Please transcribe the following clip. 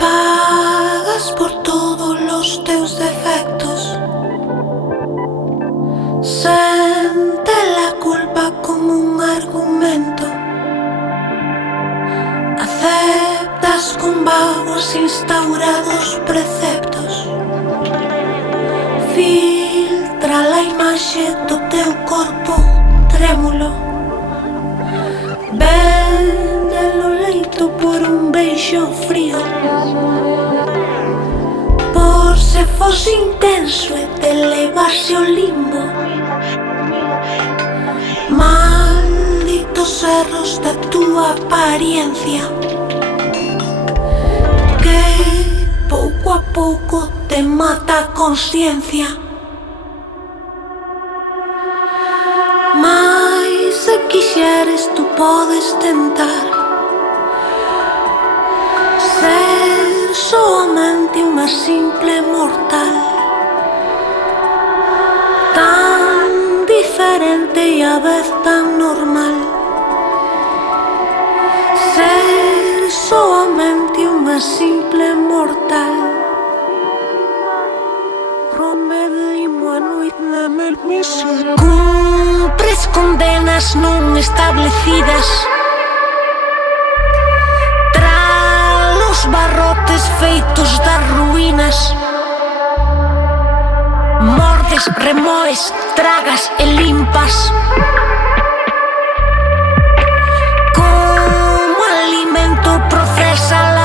Pagas por todos los teus defectos. Sente la culpa como un argumento. Aceptas con vagos instaurados preceptos. Filtra la imaxe do teu corpo trémulo. Vende-lo leito por un beixo frío. Por se fose intenso e te levase ao limbo. Malditos erros da tua apariencia, que pouco a pouco te mata a consciencia. Mais se quixeres tú podes tentar ser soamente unha simple mortal, tan diferente e a vez tan normal. Ser soamente unha simple mortal. Promedimo a noite na mesma. Cumpres condenas non establecidas. Os barrotes feitos das ruínas. Mordes, remoes, tragas e limpas. Como alimento procesa